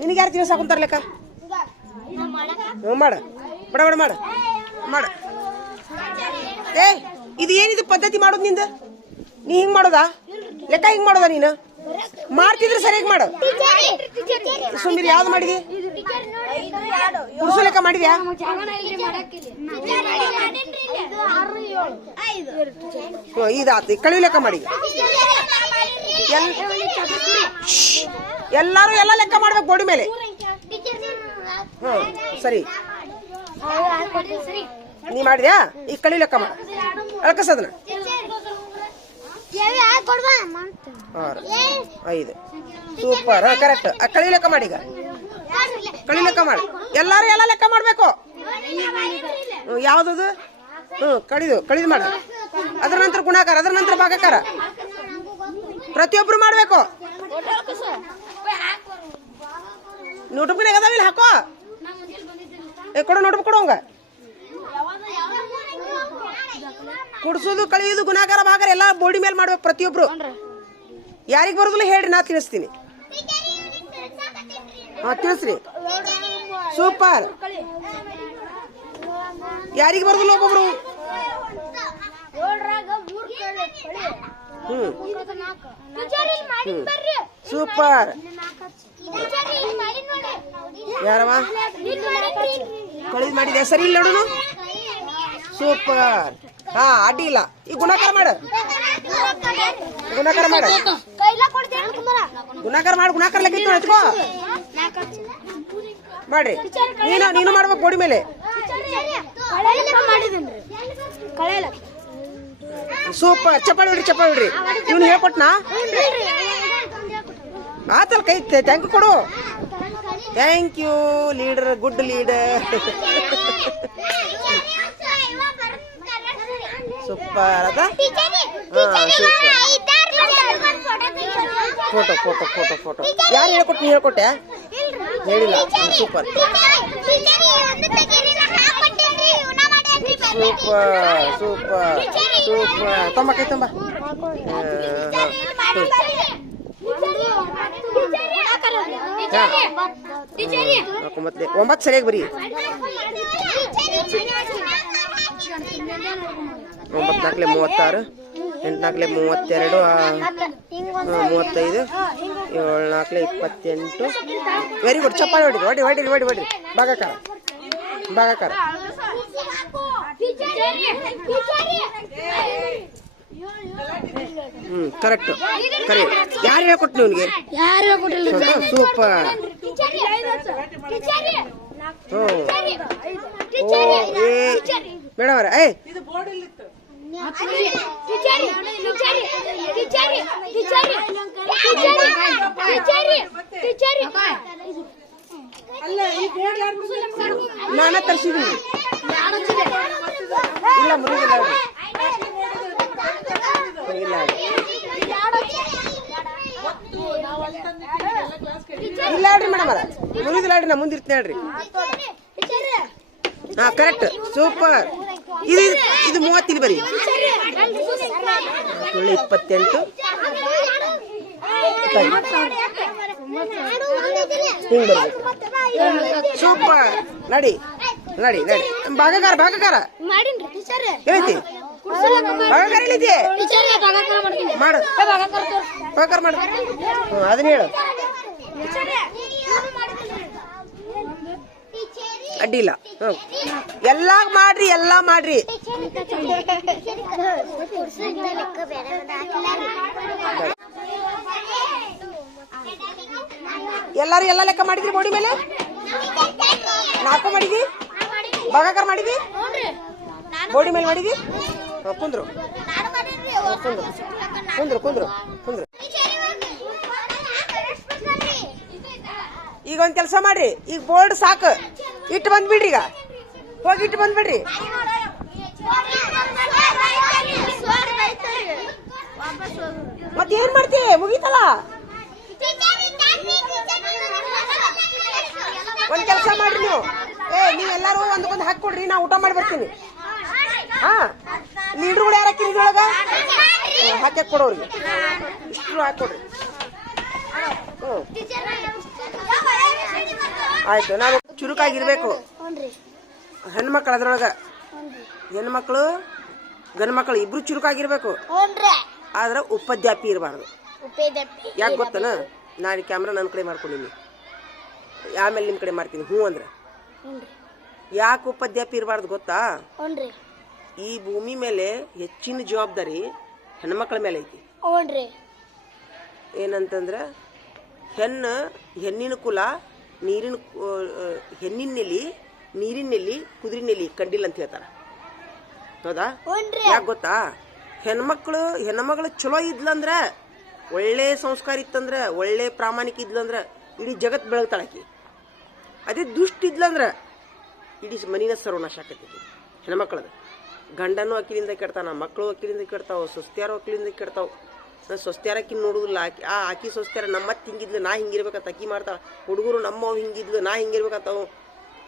ನಿನಗೆ ಯಾರು ದಿವಸ ಲೆಕ್ಕ ಹ್ಞೂ ಮಾಡ. ಬಡ ಬಡ, ಮಾಡ. ಮಾಡ. ಏ ಇದು ಏನಿದು ಪದ್ಧತಿ ಮಾಡೋದು ನಿಂದು? ನೀ ಹಿಂಗೆ ಮಾಡೋದಾ? ಲೆಕ್ಕ ಹಿಂಗೆ ಮಾಡೋದಾ ನೀನು? ಮಾಡ್ತಿದ್ರೆ ಸರಿಯಾಗಿ ಮಾಡು. ಸುಮ್ಮನೆ ಯಾವ್ದು ಮಾಡಿದಿ? ಕುಡ್ಸು ಲೆಕ್ಕ ಮಾಡಿದ್ಯಾ? ಇದಾತು ಕಳಿವಿ ಲೆಕ್ಕ ಮಾಡಿ ಎಲ್ಲಾರು ಎಲ್ಲ ಲೆಕ್ಕ ಮಾಡ್ಬೇಕು ಬೋಡಿ ಮೇಲೆ. ಹ್ಞೂ ಸರಿ. ನೀ ಮಾಡಿದ್ಯಾ? ಈ ಕಳಿ ಲೆಕ್ಕ ಮಾಡ. ಅಳ್ಕಸದನ ಆರು ಐದು. ಸೂಪರ್ ಕರೆಕ್ಟ್ ಕಳಿ ಲೆಕ್ಕ ಮಾಡಿ ಈಗ. ಕಳಿ ಲೆಕ್ಕ ಮಾಡಿ. ಎಲ್ಲಾರು ಎಲ್ಲ ಲೆಕ್ಕ ಮಾಡ್ಬೇಕು? ಯಾವ್ದದು? ಹ್ಞೂ ಕಳಿದು ಕಳಿದು ಮಾಡ. ಅದ್ರ ನಂತರ ಗುಣಾಕಾರ ಅದ್ರ ನಂತರ ಭಾಗಾಕಾರ. ಪ್ರತಿಯೊಬ್ರು ಮಾಡ್ಬೇಕು. ಅದಾವ ಇಲ್ಲಿ ಹಾಕೋ. ಏ ಕೊಡು ನೋಟ್ಬುಕ್ ಕೊಡು ಹಂಗ. ಕುಡ್ಸೋದು, ಕಳಿಯೋದು ಗುಣಾಕಾರ ಭಾಗ ಎಲ್ಲ ಬೋಡಿ ಮೇಲೆ ಮಾಡ್ಬೇಕು ಪ್ರತಿಯೊಬ್ರು. ಯಾರಿಗೆ ಬರೋದಿಲ್ಲ ಹೇಳ್ರಿ, ನಾ ತಿಳಿಸ್ತೀನಿ. ಹಾ, ತಿಳಿಸ್ರಿ. ಸೂಪರ್. ಯಾರಿಗೆ ಬರೋದಿಲ್ಲ ಒಬ್ಬೊಬ್ರು? ಸೂಪರ್. ಯಾರವ ಕಳಿದ್ ಮಾಡಿದೆ ಸರಿ ಇಲ್ಲ ನೋಡುನು? ಸೂಪರ್ ಹಾ, ಅಡ್ಡಿ ಇಲ್ಲ. ಈ ಗುಣಾಕಾರ ಮಾಡು. ಗುಣಾಕಾರ ಮಾಡು. ಗುಣಾಕಾರ ಮಾಡಿ, ಗುಣಾಕಾರ ಲೆಕ್ಕ ಹಚ್ಕೋ ಮಾಡ್ರಿ. ನೀನು ನೀನು ಮಾಡ್ಬೇಕು ಬೋಡಿ ಮೇಲೆ. ಸೂಪರ್ ಚಪ್ಪಾಳಿ ಹೊಡ್ರಿ ಚಪ್ಪಾಳಿ ಹೊಡ್ರಿ. ಇವ್ನು ಹೇಳ್ಕೊಟ್ನಾ? ಆತಲ್ ಕೈ ಥ್ಯಾಂಕ್ ಯು ಕೊಡು. Thank you leader good leader super ಅದ ಫೋಟೋ ಫೋಟೋ ಫೋಟೋ ಫೋಟೋ ಯಾರು ಹೇಳ್ಕೊಟ್ಟು ನೀ ಹೇಳ್ಕೊಟ್ಟೆ ಹೇಳಿಲ್ಲ ಸೂಪರ್ ಸೂಪರ್ ಸೂಪರ್ ಸೂಪರ್ ತೊಂಬ ಕೈ ತೊಂಬ ಒಂಬತ್ತು ಒಂಬತ್ತು ಸರಿಯಾಗಿ ಬರೀ ಒಂಬತ್ತು ಮೂವತ್ತಾರು ಎಂಟು ನಾಲ್ಕಲೆ ಮೂವತ್ತೆರಡು ಮೂವತ್ತೈದು ಏಳು ನಾಲ್ಕಲೆ ಇಪ್ಪತ್ತೆಂಟು. ವೆರಿ ಗುಡ್ ಚಪ್ಪಾಳೆ ಹೊಡಿರಿ, ಹೊಡಿ ಹೊಡಿರಿ ಹೊಡಿ ಹೊಡಿ. ಭಾಗಕಾರ. ಭಾಗಕಾರ. ಹ್ಮ್ ಕರೆಕ್ಟ್ ಕರೆ. ಯಾರು ಹೇಳ್ಕೊಟ್ಟು ಕೊಟ್ಟಿಲ್ಲ ಸೂಪರ್ ಹ್ಞೂ ಓ, ಏ. ಮೇಡಮ್ ಅವರ ಏ ನಾನ ತರ್ಸಿದೀನಿ ಇಲ್ಲ ಮುರಿದಿಲ್ಲ ಅದು. ಇಲ್ಲ ಅದು. ಇಲ್ಲ ಹೇಳ್ರಿ ಮೇಡಮ್ ಅದ ಮುರಿದಿಲ್ಲ ಹೇಳ್ರಿ ನಾ ಮುಂದಿರ್ತೀನಿ ಹೇಳ್ರಿ ಹಾ ಕರೆಕ್ಟ್ ಸೂಪರ್ ಇದು ಇದು- ಇದು ಮೂವತ್ತು ಇಲ್ಲಿ ಏಳು ಇಪ್ಪತ್ತೆಂಟು. ಸೂಪರ್ ನಡಿ. ನಡಿ ನಡಿ. ಭಾಗಕಾರ ಭಾಗಕಾರ. ಹೇಳ್ತಿ. ಭಾಗಕಾರ ಮಾಡು. ಭಾಗಕಾರ ಮಾಡು. ಹ್ಞೂ ಅದನ್ನ ಹೇಳು. ಅಡ್ಡಿಲ್ಲ. ಎಲ್ಲ ಮಾಡ್ರಿ ಎಲ್ಲ ಮಾಡ್ರಿ. ಎಲ್ಲಾರು ಎಲ್ಲ ಲೆಕ್ಕ ಮಾಡಿದ್ರಿ ಬೋಡಿ ಮೇಲೆ? ನಾಲ್ಕು ಮಾಡಿದಿ ಬಗಾಕರ್ ಮಾಡಿದಿ ಬೋಡಿ ಮೇಲೆ ಮಾಡಿದಿ ಕುಂದ್ರು. ಕುಂದ್ರು ಕುಂದ್ರು ಕುಂದ್ರು ಕುಂದ್ರು. ಈಗ ಒಂದ್ ಕೆಲಸ ಮಾಡ್ರಿ, ಈಗ ಬೋರ್ಡ್ ಸಾಕು. ಇಟ್ಟು ಬಂದ್ಬಿಡ್ರಿ ಈಗ. ಹೋಗಿ ಇಟ್ಟು ಬಂದ್ಬಿಡ್ರಿ. ಮತ್ತೆ ಏನ್ ಮಾಡ್ತಿ ಮುಗೀತಲ್ಲ? ಒಂದ್ ಕೆಲಸ ಮಾಡ್ರಿ ನೀವು. ಏ ನೀವ್ ಎಲ್ಲಾರು ಹಾಕಿ ಹಾಕೊಡ್ರಿ ನಾ ಊಟ ಮಾಡಿ ಬರ್ತೀನಿ. ಹಾ? ಲೀಡ್ರುಗಳು ಯಾರ ಹಾಕಿರಿ ಇದ್ರೊಳಗ ಹಾಕಿ ಕೊಡೋರಿಗೆ ಇಷ್ಟು ಹಾಕೊಡ್ರಿ ಹ್ಞೂ ಆಯ್ತು ನಾವು ಚುರುಕಾಗಿರ್ಬೇಕು. ಹೆಣ್ಮಕ್ಳು ಅದ್ರೊಳಗ. ಹೆಣ್ಮಕ್ಳು ಗಂಡು ಮಕ್ಕಳು ಇಬ್ರು ಚುರುಕಾಗಿರ್ಬೇಕು. ಆದ್ರೆ ಉಪದ್ಯಾಪಿ ಇರಬಾರ್ದು. ಯಾಕೆ ಗೊತ್ತನ? ನಾನು ಕ್ಯಾಮ್ರಾ ನನ್ನ ಕಡೆ ಮಾಡ್ಕೊಂಡಿನಿ. ಆಮೇಲೆ ನಿಮ್ಮ ಕಡೆ ಮಾಡ್ತೀನಿ ಹ್ಞೂ ಅಂದ್ರೆ. ಯಾಕೆ ಉಪಾಧ್ಯಾಪಿ ಇರಬಾರ್ದು ಗೊತ್ತಾ? ಈ ಭೂಮಿ ಮೇಲೆ ಹೆಚ್ಚಿನ ಜವಾಬ್ದಾರಿ ಹೆಣ್ಮಕ್ಳ ಮೇಲೆ ಐತಿ. ಏನಂತಂದ್ರೆ ಹೆಣ್ಣು ಹೆಣ್ಣಿನ ಕುಲ ನೀರಿನ ಹೆಣ್ಣಿನ ನೆಲಿ ನೀರಿನ ನೆಲಿ ಕುದುರೆ ನೆಲಿ ಕಂಡಿಲ್ಲ ಅಂತ ಹೇಳ್ತಾರ. ಹೌದಾ? ಯಾಕೆ ಗೊತ್ತಾ? ಹೆಣ್ಮಕ್ಳು ಹೆಣ್ಮಗಳು ಚಲೋ ಇದ್ಲಂದ್ರೆ ಒಳ್ಳೆ ಸಂಸ್ಕಾರ ಇತ್ತಂದ್ರ ಒಳ್ಳೆ ಪ್ರಾಮಾಣಿಕ ಇದ್ಲಂದ್ರೆ ಇಡೀ ಜಗತ್ ಬೆಳಗ್ತಾಳಕಿ ಅದೇ ದುಷ್ಟ ಇದ್ಲಂದ್ರೆ ಇಡೀ ಮನಿನ ಸರ್ವನಾಶ ಆಕೈತಿ ಹೆಣ್ಮಕ್ಳದ. ಗಂಡನೂ ಅಕ್ಕಿಲಿಂದ ಕೆಡ್ತಾನ ಮಕ್ಕಳು ಅಕ್ಕಿಲಿಂದ ಕೆಡ್ತಾವ ಸುಸ್ತಿಯಾರು ಅಕ್ಕಿಲಿಂದ ಕೆಡ್ತಾವ. ನಾ ಸೊಸ್ತ್ಯಾರಕ್ಕಿ ನೋಡುದಿಲ್ಲ. ಆಕಿ ಆ ಆಕಿ ಸೊಸ್ತ್ಯಾರ ನಮ್ಮತ್ತೆ ಹಿಂಗಿದ್ಲು, ನಾ ಹಿಂಗಿರ್ಬೇಕಂತ ಅಕ್ಕಿ ಮಾಡ್ತಾಳ. ಹುಡುಗರು ನಮ್ಮವ್ ಹಿಂಗಿದ್ಲು, ನಾ ಹಿಂಗಿರ್ಬೇಕಂತವು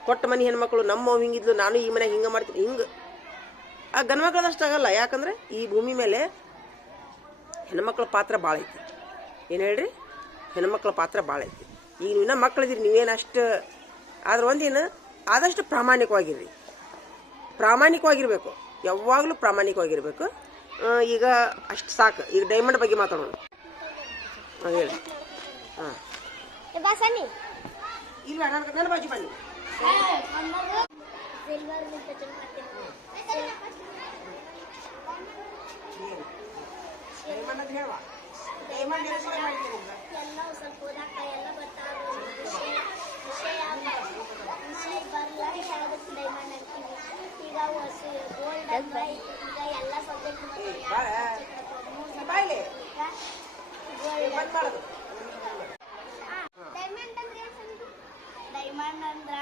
ಕೊಟ್ಟ ಮನೆ ಹೆಣ್ಮಕ್ಳು ನಮ್ಮವ್ ಹಿಂಗಿದ್ಲು, ನಾನು ಈ ಮನೆ ಹಿಂಗ ಮಾಡ್ತೀನಿ. ಹಿಂಗ. ಆ ಗಂಡ್ಮಕ್ಳದಷ್ಟು ಆಗಲ್ಲ, ಯಾಕಂದ್ರೆ ಈ ಭೂಮಿ ಮೇಲೆ ಹೆಣ್ಮಕ್ಳ ಪಾತ್ರ ಭಾಳ ಐತಿ. ಏನು ಹೇಳ್ರಿ? ಹೆಣ್ಮಕ್ಳ ಪಾತ್ರ ಭಾಳ ಐತಿ. ಈಗ ನೀವು ಇನ್ನೂ ಮಕ್ಳಿದ್ದೀರಿ, ನೀವೇನು ಅಷ್ಟು ಆದ್ರೆ ಒಂದೇನು, ಆದಷ್ಟು ಪ್ರಾಮಾಣಿಕವಾಗಿರ್ರಿ. ಪ್ರಾಮಾಣಿಕವಾಗಿರ್ಬೇಕು. ಯಾವಾಗಲೂ ಪ್ರಾಮಾಣಿಕವಾಗಿರ್ಬೇಕು. ಈಗ ಅಷ್ಟು ಸಾಕು. ಈಗ ಡೈಮಂಡ್ ಬಗ್ಗೆ ಮಾತಾಡೋಣ. ಹಾಂ ಹೇಳಿ. ಹಾಂ. ಇಲ್ಲ ನನ್ನ ನನ್ನ ಬಾಜು ಬನ್ನಿ. ಡೈಮಂಡ್ ಅಂತ ಹೇಳುವ? ಡೈಮಂಡ್. ಎಲ್ಲ ಸ್ವಲ್ಪ ಎಲ್ಲ ಬರ್ತಾವ ವಿಷಯ ವಿಷಯ ವಿಷಯ ಬರಲ್ಲ ಹೇಳೋದಕ್ಕೆ ಡೈಮಂಡ್ ಅಂತೀವಿ ಈಗ ಹೊಸ ಗೋಲ್ಡ್ ಅಂತ ಈಗ ಎಲ್ಲ ಸಬ್ಜೆಕ್ಟ್ ಬಾಳ. ಬಾಯ್ಲೆ ಗೋಲ್ಡ್ ಬಂದ್ ಮಾಡೋದು ಡೈಮಂಡ್ ಅಂದ್ರೆ ಏನು ಡೈಮಂಡ್ ಅಂದ್ರ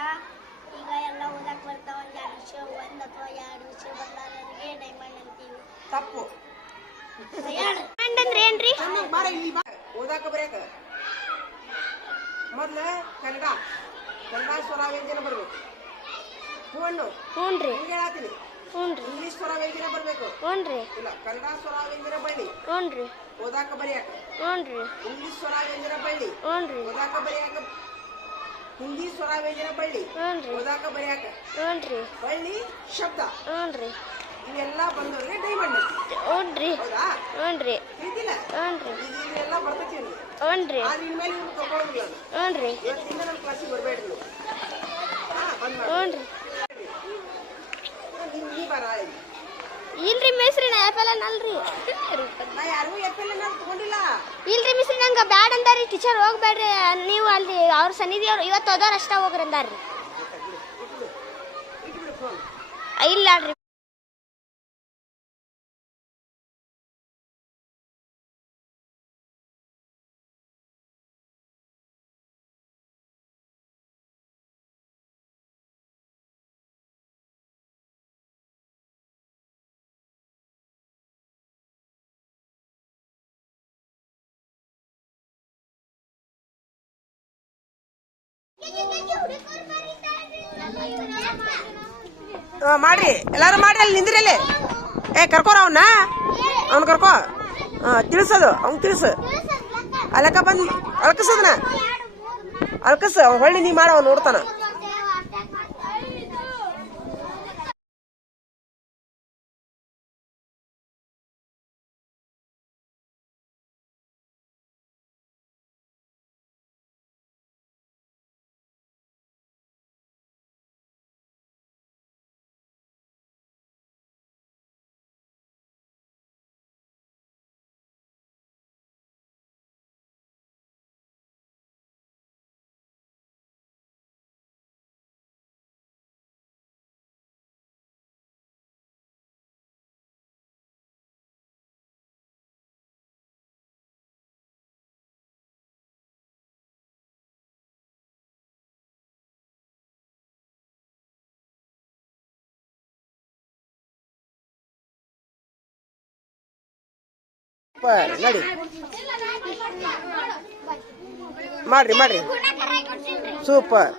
ಈಗ ಎಲ್ಲ ಓದಕ್ ಬರ್ತಾವ ಒಂದ್ ಎರಡು ವಿಷಯ ಒಂದ್ ಅಥವಾ ಎರಡು ವಿಷಯ ಬಂದವರಿಗೆ ಡೈಮಂಡ್ ಅಂತೀವಿ ತಪ್ಪು. ಏನ್ರಿ? ಚೆನ್ನಾಗಿ ಇಲ್ಲಿ ಬಾ. ಓದಾಕ ಬರ್ಯಾಕ. ಮೊದ್ಲ ಕನ್ನಡ. ಕನ್ನಡ ಸ್ವರ ವ್ಯಂಜನ ಬರ್ಬೇಕು. ಹೂಣ್ಣು ಹ್ಞೂನ್ರಿ ಹಿಂಗೆ ಹೇಳತ್ತೀನಿ. ಹ್ಞೂನ್ರಿ ಇಂಗ್ಲಿಷ್ ಸ್ವರ ವ್ಯಂಜನ ಬರ್ಬೇಕು. ಹ್ಞೂನ್ರಿ ಇಲ್ಲ ಕನ್ನಡ ಸ್ವರ ವ್ಯಂಜನ ಬಳ್ಳಿ ಹ್ಞೂನ್ರಿ ಓದಾಕ ಬರೆಯಾಕ. ಹ್ಞೂನ್ರಿ ಇಂಗ್ಲಿಷ್ ಸ್ವರ ವ್ಯಂಜನ ಬಳ್ಳಿ ಹ್ಞೂನ್ರಿ ಓದಾಕ ಬರೆಯಾಕ. ಹಿಂದಿ ಸ್ವರ ವ್ಯಂಜನ ಬಳ್ಳಿ ಹ್ಞೂನ್ರಿ ಓದಾಕ ಬರ್ಯಾಕ. ಹ್ಞೂನ್ರಿ ಬಳ್ಳಿ ಶಬ್ದ. ಹ್ಞೂನ್ರಿ ಇವೆಲ್ಲ ಡೈಮಂಡ್ ಹ್ಞೂನ್ರಿ ಹೌದಾ? ಹ್ಞೂನ್ರಿ ತಿಳಿದಿಲ್ಲ ಹ್ಞೂನ್ರಿ ಈಗ ಇವೆಲ್ಲ ಬರ್ತೈತಿ ಹ್ಞೂನ್ರಿ ಆದ್ರೆ ಇನ್ಮೇಲೆ ಇವ್ನು ತಗೊಳ್ಳೋದಿಲ್ಲ ನಾನು. ಹ್ಞೂನ್ರಿ ಇವತ್ತಿಂದ ನಮ್ಮ ಕ್ಲಾಸಿಗೆ ಬರಬೇಡ್ರಿ ನೀವು. ಹಾ ಬಂದ್ ಮಾಡಿ. ಹ್ಞೂನ್ರಿ ಹಿಂದಿ ಬರ ಇಲ್ರಿ ಮೇಸ್ರಿ ನಾ ಆ್ಯಪಲ್ ನಾ ಯಾರಿಗೂ ತಗೊಂಡಿಲ್ಲ. ಇಲ್ರಿ ಮಿಸ್ರಿ ನಂಗೆ ಬ್ಯಾಡ್ ಅಂದಾರಿ ಟೀಚರ್ ಹೋಗ್ಬೇಡ್ರಿ. ನೀವು ಅಲ್ಲಿ ಅವ್ರ ಸನ್ನಿಧಿ ಅವ್ರು ಇವತ್ತು ಹೋದವ್ರು ಅಷ್ಟ ಹೋಗ್ರಿ ಅಂದಾರ್ರಿ. ಇಲ್ಲ ಮಾಡ್ರಿ. ಎಲ್ಲಾರು ಮಾಡ್ರಿ, ಅಲ್ಲಿ ನಿಂದ್ರಲ್ಲಿ ಏ, ಕರ್ಕೋರ ಅವನ್ನ ಅವ್ನ ಕರ್ಕೋ. ತಿಳಿಸೋದು, ಅವ್ನ್ ತಿಳಿಸು. ಅಲ್ಲಕ್ಕ ಬಂದ್ ಅಳ್ಕಸದನ ಅಳ್ಕಸ ಹೊಳ್ಳಿ ನೀ ಮಾಡ ನೋಡ್ತಾನ. ಸೂಪರ್ ನಡಿ. ಮಾಡ್ರಿ ಮಾಡ್ರಿ. ಸೂಪರ್.